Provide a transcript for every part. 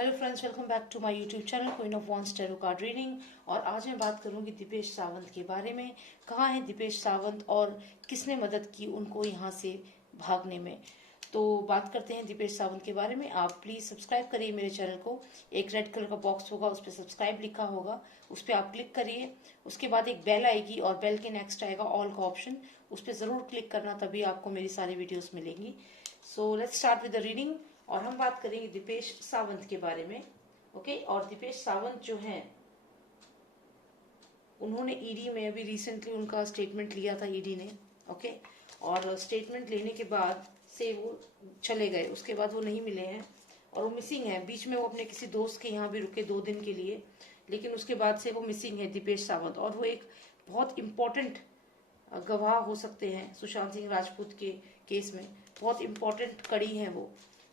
Hello friends, welcome back to my YouTube channel queen of wands tarot card reading. और आज मैं बात करूंगी दीपेश सावंत के बारे में। कहाँ है दीपेश सावंत और किसने मदद की उनको यहाँ से भागने में। तो बात करते हैं दीपेश सावंत के बारे में। आप प्लीज सब्सक्राइब करिए मेरे चैनल को। एक रेड कलर का बॉक्स होगा, उस पर सब्सक्राइब लिखा होगा, उस पर आप क्लिक करिए। उसके बाद एक बेल आएगी और बेल के नेक्स्ट आएगा ऑल का ऑप्शन, उस पर जरूर क्लिक करना, तभी आपको मेरी सारी वीडियोस मिलेंगी। So let's start with the reading. और हम बात करेंगे दीपेश सावंत के बारे में। ओके, और दीपेश सावंत जो हैं, उन्होंने ईडी में अभी रिसेंटली उनका स्टेटमेंट लिया था ईडी ने। ओके, और स्टेटमेंट लेने के बाद से वो चले गए, उसके बाद वो नहीं मिले हैं और वो मिसिंग है। बीच में वो अपने किसी दोस्त के यहाँ भी रुके 2 दिन के लिए, लेकिन उसके बाद से वो मिसिंग है दीपेश सावंत। और वो एक बहुत इम्पोर्टेंट गवाह हो सकते हैं सुशांत सिंह राजपूत के केस में, बहुत इम्पोर्टेंट कड़ी है वो,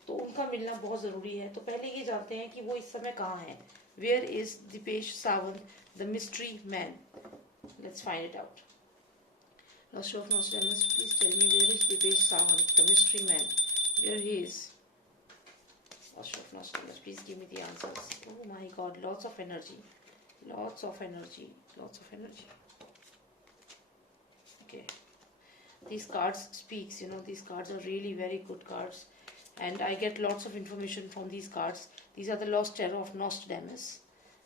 तो उनका मिलना बहुत जरूरी है। तो पहले ये जानते हैं कि वो इस समय कहाँ हैं। Where is Deepesh Sawant the mystery man? Let's find it out. Lord of Nostradamus, please tell me, where is Dipesh Sawant, the mystery man? Where he is? Lord of Nostradamus, please give me the answers. Oh my God, lots of energy, lots of energy, lots of energy. Okay, these cards speaks. These cards are really very good cards, and I get lots of information from these cards. These are the lost terror of Nostradamus.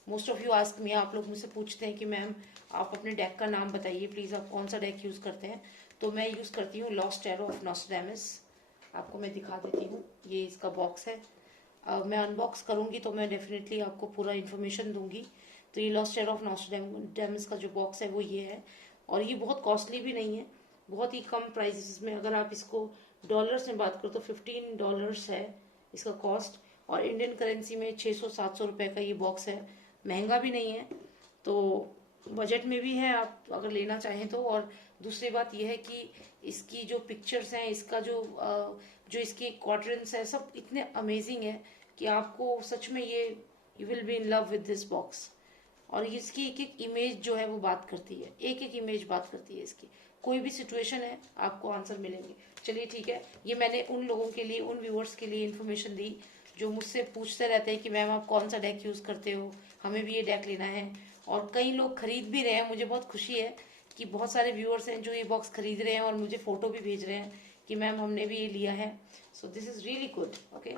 Most of you ask me, आप लोग मुझसे पूछते हैं कि ma'am आप अपने deck का नाम बताइए प्लीज, आप कौन सा डेक यूज करते हैं। तो मैं यूज करती हूँ लॉस्ट टैरो ऑफ नॉस्ट्रैडमस। आपको मैं दिखा देती हूँ, ये इसका बॉक्स है। मैं अनबॉक्स करूंगी तो मैं डेफिनेटली आपको पूरा इन्फॉर्मेशन दूंगी। तो ये लॉस्ट टैरो ऑफ नॉस्ट्रैडमस का जो बॉक्स है वो ये है, और ये बहुत कॉस्टली भी नहीं है, बहुत ही कम प्राइसेस में। अगर आप इसको डॉलर्स में बात करो तो $15 है इसका कॉस्ट, और इंडियन करेंसी में 600-700 रुपए का ये बॉक्स है। महंगा भी नहीं है, तो बजट में भी है आप अगर लेना चाहें तो। और दूसरी बात यह है कि इसकी जो पिक्चर्स हैं, इसका जो इसके क्वाड्रेंट्स है, सब इतने अमेजिंग है कि आपको सच में ये you will be in love with this box. और इसकी एक एक इमेज जो है वो बात करती है, एक एक इमेज बात करती है इसकी। कोई भी सिचुएशन है आपको आंसर मिलेंगे। चलिए ठीक है, ये मैंने उन लोगों के लिए, उन व्यूअर्स के लिए इन्फॉर्मेशन दी जो मुझसे पूछते रहते हैं कि मैम आप कौन सा डेक यूज करते हो, हमें भी ये डेक लेना है। और कई लोग खरीद भी रहे हैं, मुझे बहुत खुशी है कि बहुत सारे व्यूअर्स हैं जो ये बॉक्स खरीद रहे हैं और मुझे फोटो भी भेज रहे हैं कि मैम हमने भी ये लिया है। So this is really good. Okay,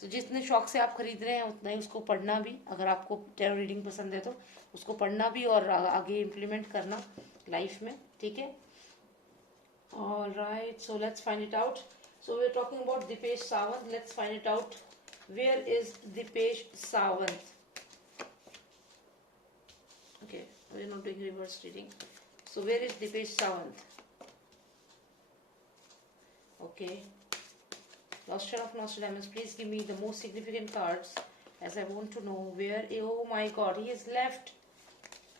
तो जितने शौक से आप खरीद रहे हैं उतना ही उसको पढ़ना भी, अगर आपको टैरो रीडिंग पसंद है तो उसको पढ़ना भी और आगे इम्प्लीमेंट करना लाइफ में, ठीक है। Alright, so let's find it out. So we're talking about Dipesh Sawant. Let's find it out. Where is Dipesh Sawant? Okay, we're not doing reverse reading. So where is Dipesh Sawant? Okay. Master of Nostradamus, please give me the most significant cards, as I want to know where. Oh my God, he has left.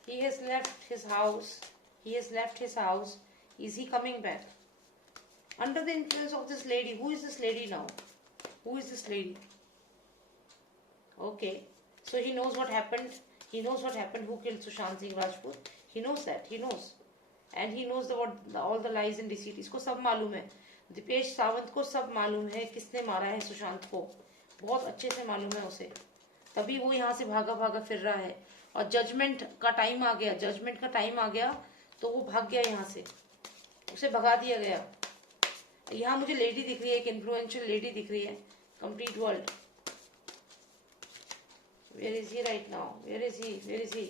He has left his house. He has left his house. Is he coming back? Under the influence of this lady. Who is this lady now? Who is this lady? Okay, so he knows what happened. He knows what happened. Who killed Sushant Singh Rajput? He knows that. He knows, and he knows all the lies and deceit. इसको सब मालूम है। दीपेश सावंत को सब मालूम है किसने मारा है सुशांत को, बहुत अच्छे से मालूम है उसे, तभी वो यहाँ से भागा भागा फिर रहा है। और जजमेंट का टाइम आ गया, जजमेंट का टाइम आ गया तो वो भाग गया यहाँ से, उसे भगा दिया गया। यहाँ मुझे लेडी दिख रही है, एक इन्फ्लुएंशियल लेडी दिख रही है, complete world. Where is he right now? Where is he? Where is he?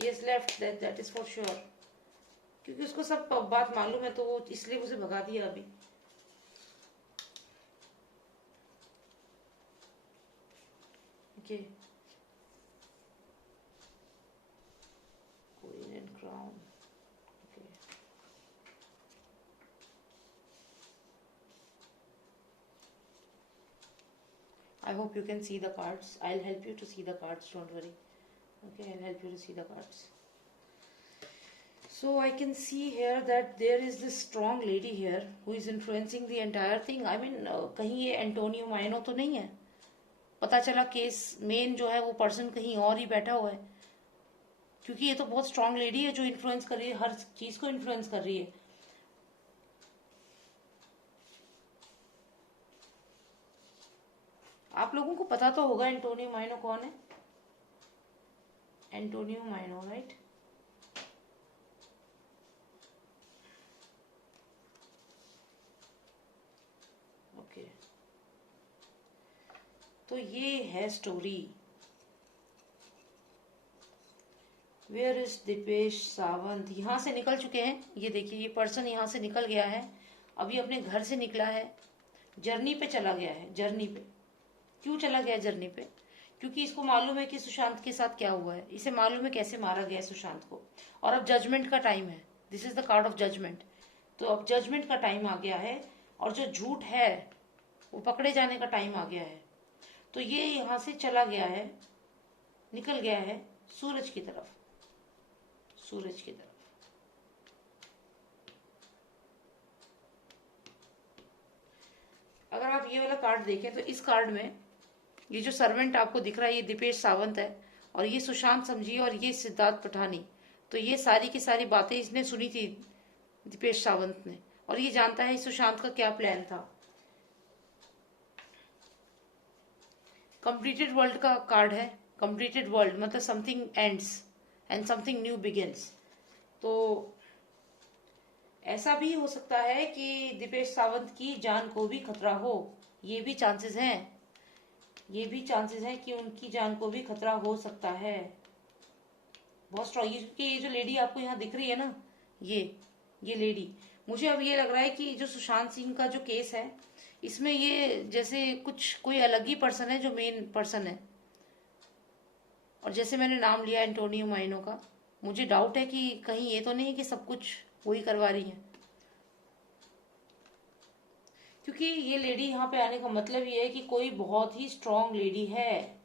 He has left. That is for sure. क्योंकि उसको सब बात मालूम है तो वो इसलिए उसे भगा दिया अभी। Okay. Queen and crown. Okay. I hope you can see the cards. I'll help you to see the cards, don't worry. Okay, I'll help you to see the cards. So I can see here that there is this strong lady here who is influencing the entire thing. I mean, कहीं ये Antonio माइनो तो नहीं है? पता चला case main जो है वो पर्सन कहीं और ही बैठा हुआ है, क्योंकि ये तो बहुत स्ट्रांग लेडी है जो इन्फ्लुएंस कर रही है, हर चीज को इन्फ्लुएंस कर रही है। आप लोगों को पता तो होगा एंटोनियो माइनो कौन है। Antonio माइनो, right. ओके, तो ये है story. Where is Deepesh Sawant? यहाँ से निकल चुके हैं, ये देखिए, ये पर्सन यहाँ से निकल गया है, अभी अपने घर से निकला है, जर्नी पे चला गया है। जर्नी पे क्यों चला गया जर्नी पे? क्योंकि इसको मालूम है कि सुशांत के साथ क्या हुआ है, इसे मालूम है कैसे मारा गया है सुशांत को, और अब जजमेंट का टाइम है। This is the card of judgment. तो अब जजमेंट का टाइम आ गया है, और जो झूठ है वो पकड़े जाने का टाइम आ गया है। तो ये यहाँ से चला गया है, निकल गया है सूरज की तरफ, सूरज की तरफ। अगर आप ये वाला कार्ड देखें तो इस कार्ड में ये जो सर्वेंट आपको दिख रहा है, ये दीपेश सावंत है, और ये सुशांत समझिए, और ये सिद्धार्थ पठानी। तो ये सारी की सारी बातें इसने सुनी थी, दीपेश सावंत ने, और ये जानता है सुशांत का क्या प्लान था। कंप्लीटेड वर्ल्ड का कार्ड है। कंप्लीटेड वर्ल्ड मतलब something ends and something new begins. तो ऐसा भी हो सकता है कि दीपेश सावंत की जान को भी खतरा हो, ये भी चांसेस हैं, ये भी चांसेस हैं कि उनकी जान को भी खतरा हो सकता है। बहुत स्ट्रॉन्ग, क्योंकि ये जो लेडी आपको यहाँ दिख रही है ना, ये लेडी, मुझे अब ये लग रहा है कि जो सुशांत सिंह का जो केस है, इसमें ये जैसे कुछ कोई अलग ही पर्सन है जो मेन पर्सन है। और जैसे मैंने नाम लिया एंटोनियो माइनो का, मुझे डाउट है कि कहीं ये तो नहीं है कि सब कुछ वही करवा रही है, क्योंकि ये लेडी यहाँ पे आने का मतलब ये है कि कोई बहुत ही स्ट्रांग लेडी है,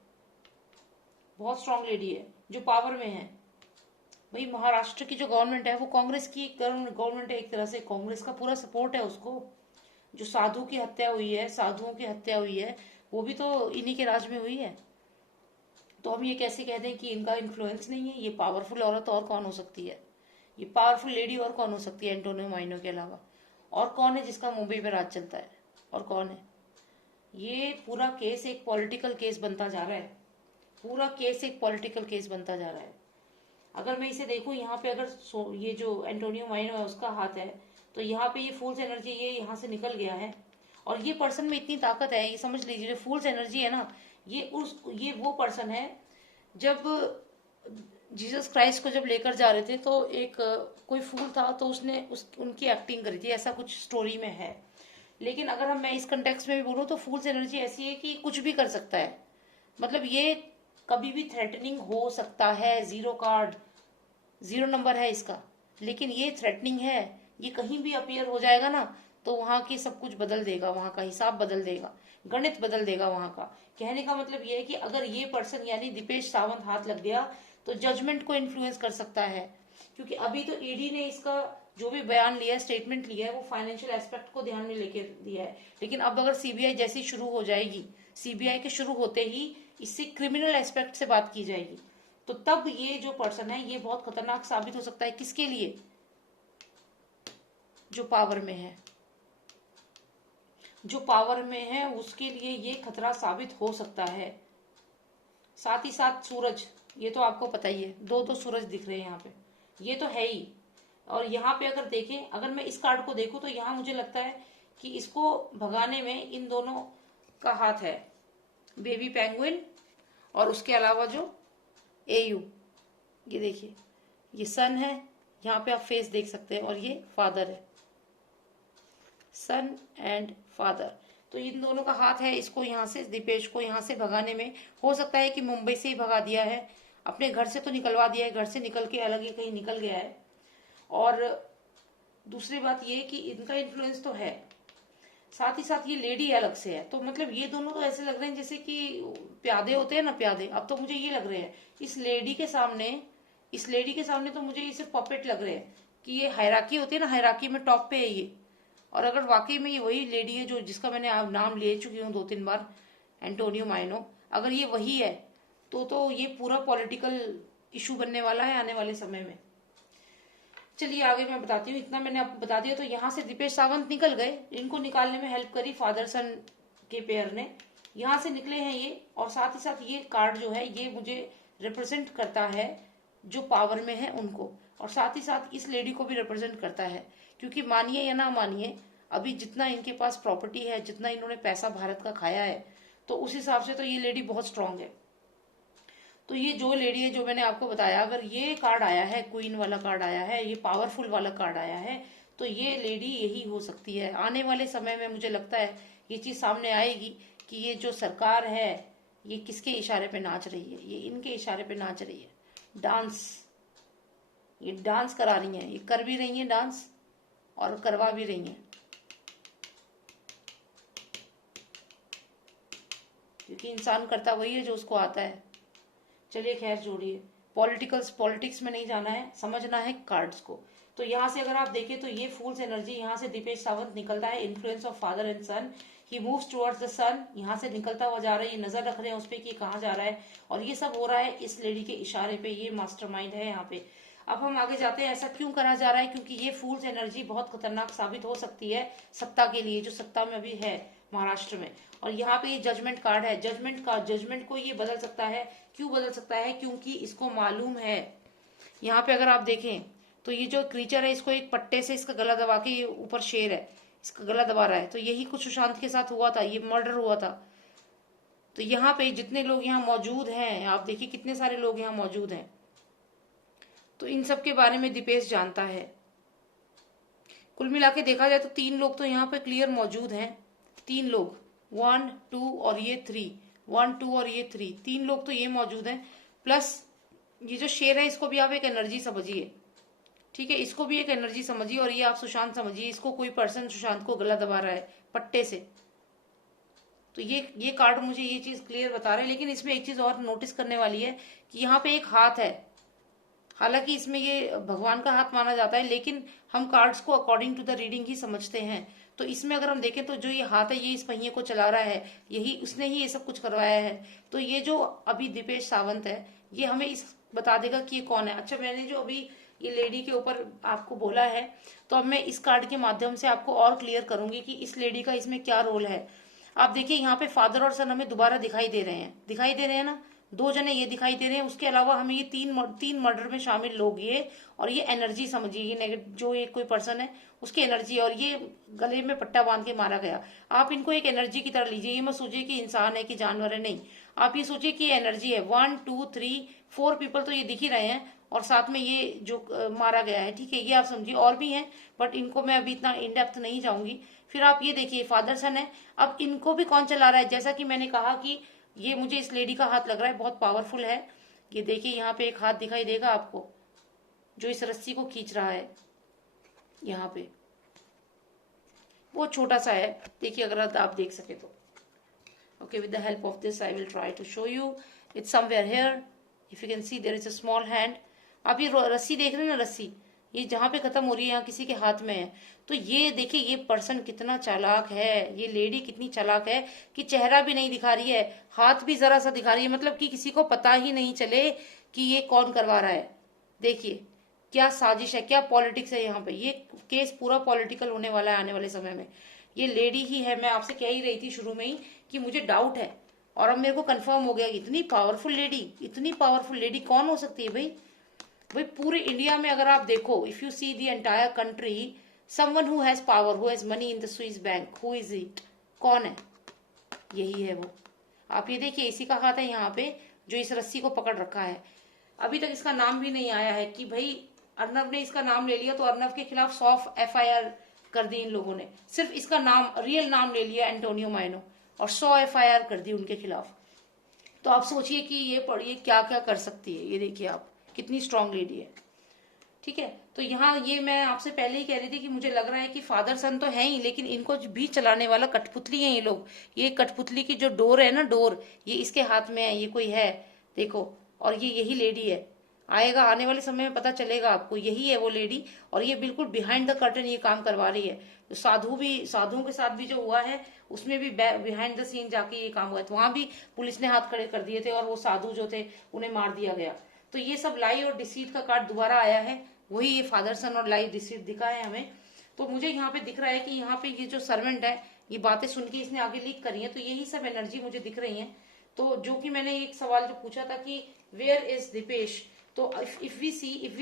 बहुत स्ट्रांग लेडी है जो पावर में है। भाई महाराष्ट्र की जो गवर्नमेंट है वो कांग्रेस की गवर्नमेंट है, एक तरह से कांग्रेस का पूरा सपोर्ट है उसको। जो साधु की हत्या हुई है, साधुओं की हत्या हुई है, वो भी तो इन्हीं के राज में हुई है। तो हम ये कैसे कह दें कि इनका इन्फ्लुएंस नहीं है? ये पावरफुल औरत और कौन हो सकती है? ये पावरफुल लेडी और कौन हो सकती है एंटोनियो माइनो के अलावा? और कौन है जिसका मुंबई में राज चलता है? और कौन है? ये पूरा केस एक पॉलिटिकल केस बनता जा रहा है, पूरा केस एक पॉलिटिकल केस बनता जा रहा है। अगर मैं इसे देखूं यहाँ पे, अगर ये जो एंटोनियो माइनो है उसका हाथ है, तो यहाँ पे ये फूल्स एनर्जी, ये यहाँ से निकल गया है, और ये पर्सन में इतनी ताकत है, ये समझ लीजिए, जो फूल्स एनर्जी है ना, ये वो पर्सन है, जब जीसस क्राइस्ट को जब लेकर जा रहे थे तो एक कोई फूल था, तो उसने उनकी एक्टिंग करी थी, ऐसा कुछ स्टोरी में है। लेकिन अगर मैं इस कंटेक्स्ट में भी बोलूँ तो फूल्स एनर्जी ऐसी है कि कुछ भी कर सकता है, मतलब ये कभी भी थ्रेटनिंग हो सकता है। जीरो कार्ड, जीरो नंबर है इसका, लेकिन ये थ्रेटनिंग है, ये कहीं भी अपीयर हो जाएगा ना, तो वहां की सब कुछ बदल देगा, वहां का हिसाब बदल देगा, गणित बदल देगा वहां का। कहने का मतलब ये है कि अगर ये पर्सन यानी दीपेश सावंत हाथ लग गया तो जजमेंट को इन्फ्लुएंस कर सकता है, क्योंकि अभी तो ईडी ने इसका जो भी बयान लिया है, स्टेटमेंट लिया है, वो फाइनेंशियल एस्पेक्ट को ध्यान में लेके दिया है। लेकिन अब अगर सीबीआई जैसी शुरू हो जाएगी, सीबीआई के शुरू होते ही इससे क्रिमिनल एस्पेक्ट से बात की जाएगी, तो तब ये जो पर्सन है ये बहुत खतरनाक साबित हो सकता है। किसके लिए? जो पावर में है, जो पावर में है उसके लिए ये खतरा साबित हो सकता है। साथ ही साथ सूरज, ये तो आपको पता ही है, दो दो सूरज दिख रहे हैं यहाँ पे, ये तो है ही। और यहाँ पे अगर देखें, अगर मैं इस कार्ड को देखूं तो यहाँ मुझे लगता है कि इसको भगाने में इन दोनों का हाथ है, बेबी पेंगुइन और उसके अलावा जो एयू, ये देखिए, ये सन है, यहाँ पे आप फेस देख सकते हैं, और ये फादर है, सन एंड फादर। तो इन दोनों का हाथ है इसको यहाँ से, दीपेश को यहाँ से भगाने में। हो सकता है कि मुंबई से ही भगा दिया है, अपने घर से तो निकलवा दिया है, घर से निकल के अलग ही कहीं निकल गया है। और दूसरी बात ये कि इनका इन्फ्लुएंस तो है, साथ ही साथ ये लेडी अलग से है। तो मतलब ये दोनों तो ऐसे लग रहे हैं जैसे कि प्यादे होते हैं ना, प्यादे। अब तो मुझे ये लग रहे हैं इस लेडी के सामने तो मुझे ये सिर्फ पपेट लग रहे हैं, कि ये हायरार्की होती है ना, हायरार्की में टॉप पे है ये। और अगर वाकई में ये वही लेडी है जो जिसका मैंने नाम ले चुकी हूँ 2-3 बार, एंटोनियो माइनो, अगर ये वही है तो ये पूरा पॉलिटिकल इशू बनने वाला है आने वाले समय में। चलिए आगे मैं बताती हूँ, इतना मैंने आपको बता दिया। तो यहाँ से दीपेश सावंत निकल गए, इनको निकालने में हेल्प करी फादर सन के पेयर ने। यहाँ से निकले हैं ये, और साथ ही साथ ये कार्ड जो है ये मुझे रिप्रेजेंट करता है जो पावर में है उनको, और साथ ही साथ इस लेडी को भी रिप्रेजेंट करता है, क्योंकि मानिए या ना मानिए अभी जितना इनके पास प्रॉपर्टी है, जितना इन्होंने पैसा भारत का खाया है, तो उस हिसाब से तो ये लेडी बहुत स्ट्रांग है। तो ये जो लेडी है जो मैंने आपको बताया, अगर ये कार्ड आया है, क्वीन वाला कार्ड आया है, ये पावरफुल वाला कार्ड आया है, तो ये लेडी यही हो सकती है। आने वाले समय में मुझे लगता है ये चीज सामने आएगी कि ये जो सरकार है ये किसके इशारे पे नाच रही है, ये इनके इशारे पे नाच रही है। डांस, ये डांस करा रही हैं, ये कर भी रही हैं डांस और करवा भी रही हैं, क्योंकि इंसान करता वही है जो उसको आता है। चलिए खैर जोड़िए, पॉलिटिक्स में नहीं जाना है, समझना है कार्ड्स को। तो यहाँ से अगर आप देखें तो ये फूल्स एनर्जी, यहाँ से दीपेश सावंत निकलता है, influence of father and son, he moves towards the son, यहाँ से निकलता हुआ जा रहा है, ये नजर रख रहे हैं उस पर कि कहाँ जा रहा है, और ये सब हो रहा है इस लेडी के इशारे पे, ये मास्टरमाइंड है यहाँ पे। अब हम आगे जाते हैं, ऐसा क्यों करा जा रहा है, क्योंकि ये फूल्स एनर्जी बहुत खतरनाक साबित हो सकती है सत्ता के लिए, जो सत्ता में अभी है महाराष्ट्र में। और यहाँ पे ये जजमेंट कार्ड है, जजमेंट को ये बदल सकता है। क्यों बदल सकता है, क्योंकि इसको मालूम है, यहाँ पे अगर आप देखें तो ये जो क्रीचर है इसको एक पट्टे से इसका गला दबा के, ये ऊपर शेर है इसका गला दबा रहा है, तो यही कुछ सुशांत के साथ हुआ था, ये मर्डर हुआ था। तो यहाँ पे जितने लोग यहाँ मौजूद हैं, आप देखिए कितने सारे लोग यहाँ मौजूद हैं, तो इन सब के बारे में दीपेश जानता है। कुल मिला के देखा जाए तो 3 लोग तो यहाँ पे क्लियर मौजूद हैं, 3 लोग, 1 2 और ये 3, 1 2 और ये 3, 3 लोग तो ये मौजूद हैं। प्लस ये जो शेर है इसको भी आप एक एनर्जी समझिए, ठीक है, इसको भी एक एनर्जी समझिए, और ये आप सुशांत समझिए, इसको कोई पर्सन सुशांत को गला दबा रहा है पट्टे से। तो ये कार्ड मुझे ये चीज क्लियर बता रहे हैं। लेकिन इसमें एक चीज और नोटिस करने वाली है कि यहाँ पे एक हाथ है, हालांकि इसमें ये भगवान का हाथ माना जाता है, लेकिन हम कार्ड्स को अकॉर्डिंग टू द रीडिंग ही समझते हैं। तो इसमें अगर हम देखें तो जो ये हाथ है ये इस पहिए को चला रहा है, यही उसने ही ये सब कुछ करवाया है। तो ये जो अभी दीपेश सावंत है ये हमें इस बता देगा कि ये कौन है। अच्छा, मैंने जो अभी ये लेडी के ऊपर आपको बोला है, तो अब मैं इस कार्ड के माध्यम से आपको और क्लियर करूंगी कि इस लेडी का इसमें क्या रोल है। आप देखिए यहाँ पे फादर और सन हमें दोबारा दिखाई दे रहे हैं ना, 2 जने ये दिखाई दे रहे हैं, उसके अलावा हमें ये तीन मर्डर में शामिल लोग ये, और ये एनर्जी समझिए, ये नेगेटिव जो एक कोई पर्सन है उसकी एनर्जी, और ये गले में पट्टा बांध के मारा गया। आप इनको एक एनर्जी की तरह लीजिए, ये मत सोचिए कि इंसान है कि जानवर है, नहीं, आप ये सोचिए कि एनर्जी है। 1 2 3 4 पीपल तो ये दिख ही रहे हैं, और साथ में ये जो मारा गया है, ठीक है, ये आप समझिए, और भी हैं बट इनको मैं अभी इतना इन डेप्थ नहीं जाऊंगी। फिर आप ये देखिए फादर सन है, अब इनको भी कौन चला रहा है, जैसा कि मैंने कहा कि ये मुझे इस लेडी का हाथ लग रहा है, बहुत पावरफुल है। ये देखिए यहाँ पे एक हाथ दिखाई देगा आपको जो इस रस्सी को खींच रहा है, यहाँ पे बहुत छोटा सा है, देखिए अगर आप देख सके तो। Okay, with the help of this I will try to show you, it's somewhere here, if you can see there is a small hand. आप ये रस्सी देख रहे हैं ना, रस्सी ये जहां पे खत्म हो रही है यहाँ किसी के हाथ में है। तो ये देखिए ये पर्सन कितना चालाक है, ये लेडी कितनी चालाक है कि चेहरा भी नहीं दिखा रही है, हाथ भी जरा सा दिखा रही है, मतलब कि किसी को पता ही नहीं चले कि ये कौन करवा रहा है। देखिए क्या साजिश है, क्या पॉलिटिक्स है यहाँ पे। ये केस पूरा पॉलिटिकल होने वाला है आने वाले समय में। ये लेडी ही है, मैं आपसे कह ही रही थी शुरू में ही कि मुझे डाउट है, और अब मेरे को कंफर्म हो गया। इतनी पावरफुल लेडी कौन हो सकती है भाई पूरे इंडिया में अगर आप देखो, if you see the entire country, someone who has power, who has money in the Swiss bank, who is it, कौन है, यही है वो। आप ये देखिए इसी का हाथ है यहाँ पे जो इस रस्सी को पकड़ रखा है। अभी तक इसका नाम भी नहीं आया है कि भाई अर्नब ने इसका नाम ले लिया तो अर्नब के खिलाफ 100 FIR कर दी इन लोगों ने, सिर्फ इसका नाम, रियल नाम ले लिया एंटोनियो माइनो, और 100 FIR कर दी उनके खिलाफ। तो आप सोचिए कि ये पढ़िए क्या क्या कर सकती है। ये देखिए आप कितनी स्ट्रांग लेडी है, ठीक है। तो यहाँ ये मैं आपसे पहले ही कह रही थी कि मुझे लग रहा है कि फादर सन तो है ही, लेकिन इनको भी चलाने वाला कठपुतली है ये लोग। ये कठपुतली की जो डोर है ना, डोर, ये इसके हाथ में है, ये कोई है देखो, और ये यही लेडी है। आएगा आने वाले समय में पता चलेगा आपको, यही है वो लेडी, और ये बिल्कुल बिहाइंड द कर्टन ये काम करवा रही है। तो साधुओं के साथ भी जो हुआ है उसमें भी बिहाइंड द सीन जाके ये काम हुआ है, तो वहां भी पुलिस ने हाथ खड़े कर दिए थे, और वो साधु जो थे उन्हें मार दिया गया। तो ये सब लाई और डिसीट का कार्ड दोबारा आया है, वही ये फादर सन और लाई डिसीट दिखा है हमें। तो मुझे यहाँ पे दिख रहा है कि यहाँ पे ये जो सर्वेंट है ये बातें सुन के इसने आगे लीक करी है, तो यही सब एनर्जी मुझे दिख रही है। तो जो कि मैंने एक सवाल जो पूछा था कि वेयर इज दीपेश, तो if we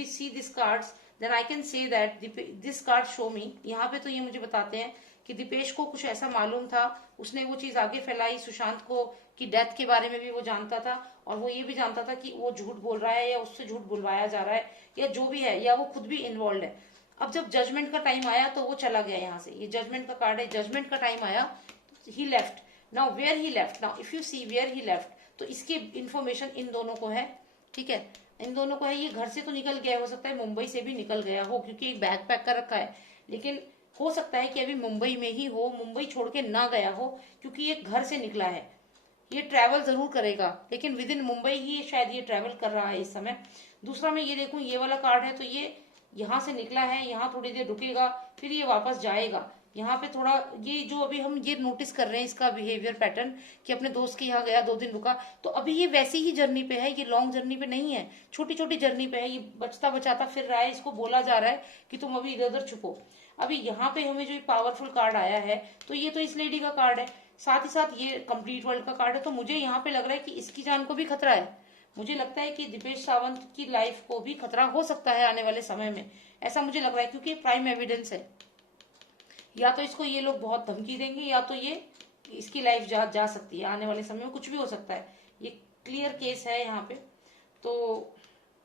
see this cards then I can say that this card show me, यहाँ पे तो ये मुझे बताते हैं कि दीपेश को कुछ ऐसा मालूम था, उसने वो चीज आगे फैलाई, सुशांत को की डेथ के बारे में भी वो जानता था, और वो ये भी जानता था कि वो झूठ बोल रहा है या उससे झूठ बुलवाया जा रहा है या जो भी है, या वो खुद भी इन्वॉल्व है। अब जब जजमेंट का टाइम आया तो वो चला गया यहाँ से, ये जजमेंट का कार्ड है, जजमेंट का टाइम आया, he left. Now where he left, now if you see where he left, तो इसकी इंफॉर्मेशन इन दोनों को है, ठीक है, इन दोनों को है। ये घर से तो निकल गया, हो सकता है मुंबई से भी निकल गया हो, क्योंकि एक बैग पैक कर रखा है, लेकिन हो सकता है कि अभी मुंबई में ही हो, मुंबई छोड़ के ना गया हो, क्योंकि ये घर से निकला है। ये ट्रैवल जरूर करेगा, लेकिन विद इन मुंबई ही शायद ये ट्रैवल कर रहा है इस समय। दूसरा मैं ये देखूं, ये वाला कार्ड है, तो ये यहाँ से निकला है, यहाँ थोड़ी देर रुकेगा, फिर ये वापस जाएगा। यहाँ पे थोड़ा ये जो अभी हम ये नोटिस कर रहे हैं इसका बिहेवियर पैटर्न, कि अपने दोस्त के यहाँ गया, 2 दिन रुका, तो अभी ये वैसी ही जर्नी पे है, ये लॉन्ग जर्नी पे नहीं है, छोटी छोटी जर्नी पे है, ये बचता बचाता फिर रहा है, इसको बोला जा रहा है कि तुम अभी इधर उधर छुपो। अभी यहाँ पे हमें जो पावरफुल कार्ड आया है, तो ये तो इस लेडी का कार्ड है, साथ ही साथ ये कंप्लीट वर्ल्ड का कार्ड है, तो मुझे यहाँ पे लग रहा है कि इसकी जान को भी खतरा है। मुझे लगता है कि दीपेश सावंत की लाइफ को भी खतरा हो सकता है आने वाले समय में, ऐसा मुझे लग रहा है, क्योंकि प्राइम एविडेंस है। या तो इसको ये लोग बहुत धमकी देंगे, या तो ये इसकी लाइफ जा सकती है आने वाले समय में, कुछ भी हो सकता है, ये क्लियर केस है यहाँ पे। तो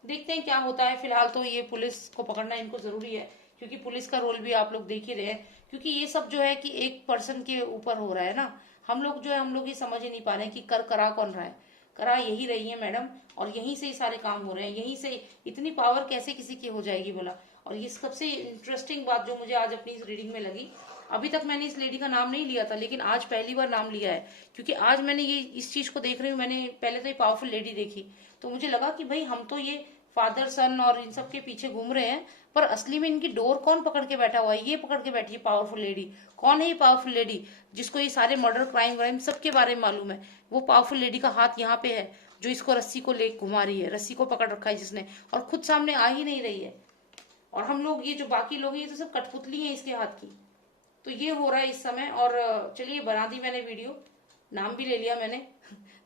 देखते हैं क्या होता है। फिलहाल तो ये पुलिस को पकड़ना इनको जरूरी है, क्योंकि पुलिस का रोल भी आप लोग देख ही रहे हैं, क्योंकि ये सब जो है कि एक पर्सन के ऊपर हो रहा है ना, हम लोग जो है हम लोग ये समझ ही नहीं पा रहे हैं कि करा कौन रहा है। करा यही रही है मैडम, और यहीं से ही सारे काम हो रहे हैं, यहीं से इतनी पावर कैसे किसी की हो जाएगी बोला। और ये सबसे इंटरेस्टिंग बात जो मुझे आज अपनी इस रीडिंग में लगी, अभी तक मैंने इस लेडी का नाम नहीं लिया था, लेकिन आज पहली बार नाम लिया है, क्योंकि आज मैंने ये इस चीज को देख रही हूँ, मैंने पहले तो ये पावरफुल लेडी देखी, तो मुझे लगा कि भाई हम तो ये फादर सन और इन सब के पीछे घूम रहे हैं, पर असली में इनकी डोर कौन पकड़ के बैठा हुआ है, ये पकड़ के बैठी है पावरफुल लेडी। कौन है ये पावरफुल लेडी, जिसको ये सारे मर्डर क्राइम व्राइम सबके बारे में मालूम है? वो पावरफुल लेडी का हाथ यहाँ पे है, जो इसको रस्सी को ले घुमा रही है, रस्सी को पकड़ रखा है जिसने, और खुद सामने आ ही नहीं रही है। और हम लोग ये जो बाकी लोग हैं, ये तो सब कठपुतली है इसके हाथ की। तो ये हो रहा है इस समय। और चलिए, बना दी मैंने वीडियो, नाम भी ले लिया मैंने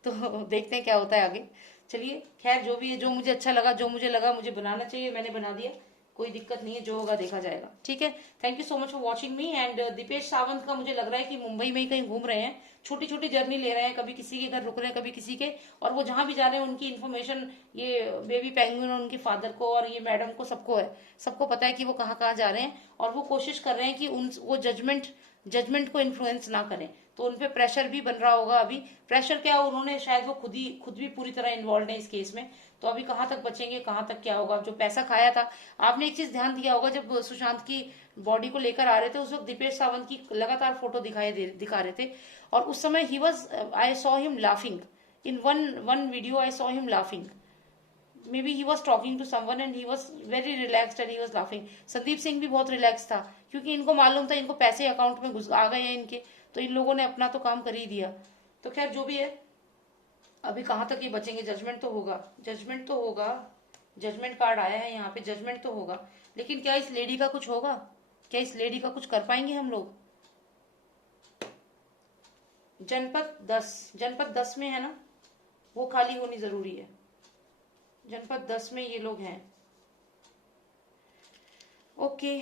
तो देखते हैं क्या होता है आगे। चलिए, खैर जो भी है, जो मुझे अच्छा लगा, जो मुझे लगा मुझे बनाना चाहिए, मैंने बना दिया, कोई दिक्कत नहीं है, जो होगा देखा जाएगा, ठीक है। Thank you so much for watching me. And Deepesh Sawant का मुझे लग रहा है कि मुंबई में ही कहीं घूम रहे हैं, छोटी छोटी जर्नी ले रहे हैं, कभी किसी के घर रुक रहे हैं, कभी किसी के, और वो जहां भी जा रहे हैं उनकी इन्फॉर्मेशन ये बेबी पेंगुइन और उनके फादर को और ये मैडम को सबको है, सबको पता है कि वो कहाँ कहाँ जा रहे हैं, और वो कोशिश कर रहे हैं कि वो जजमेंट को इन्फ्लुएंस ना करें। तो उनपे प्रेशर भी बन रहा होगा। अभी प्रेशर क्या, उन्होंने शायद वो खुद भी पूरी तरह इन्वॉल्व है इस केस में, तो अभी कहाँ तक बचेंगे, कहाँ तक क्या होगा। जो पैसा खाया था, आपने एक चीज ध्यान दिया होगा, जब सुशांत की बॉडी को लेकर आ रहे थे उस वक्त दीपेश सावंत की लगातार फोटो दिखा रहे थे, और उस समय I saw him laughing in one video, I saw him laughing, maybe he was talking to someone and he was very relaxed and he was laughing. Sandeep Singh भी बहुत रिलैक्स था, क्योंकि इनको मालूम था इनको पैसे अकाउंट में घुस आ गए हैं इनके, तो इन लोगों ने अपना तो काम कर ही दिया। तो खैर जो भी है, अभी कहाँ तक ये बचेंगे, जजमेंट तो होगा, जजमेंट तो होगा, जजमेंट कार्ड आया है यहाँ पे, जजमेंट तो होगा। लेकिन क्या इस लेडी का कुछ होगा, क्या इस लेडी का कुछ कर पाएंगे हम लोग? जनपद 10 में है ना, वो खाली होनी जरूरी है। जनपद 10 में ये लोग हैं। ओके,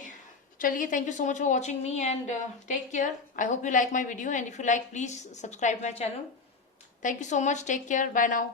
चलिए, thank you so much for watching me and take care. I hope you like my video, and if you like please subscribe my channel. Thank you so much, take care, bye now.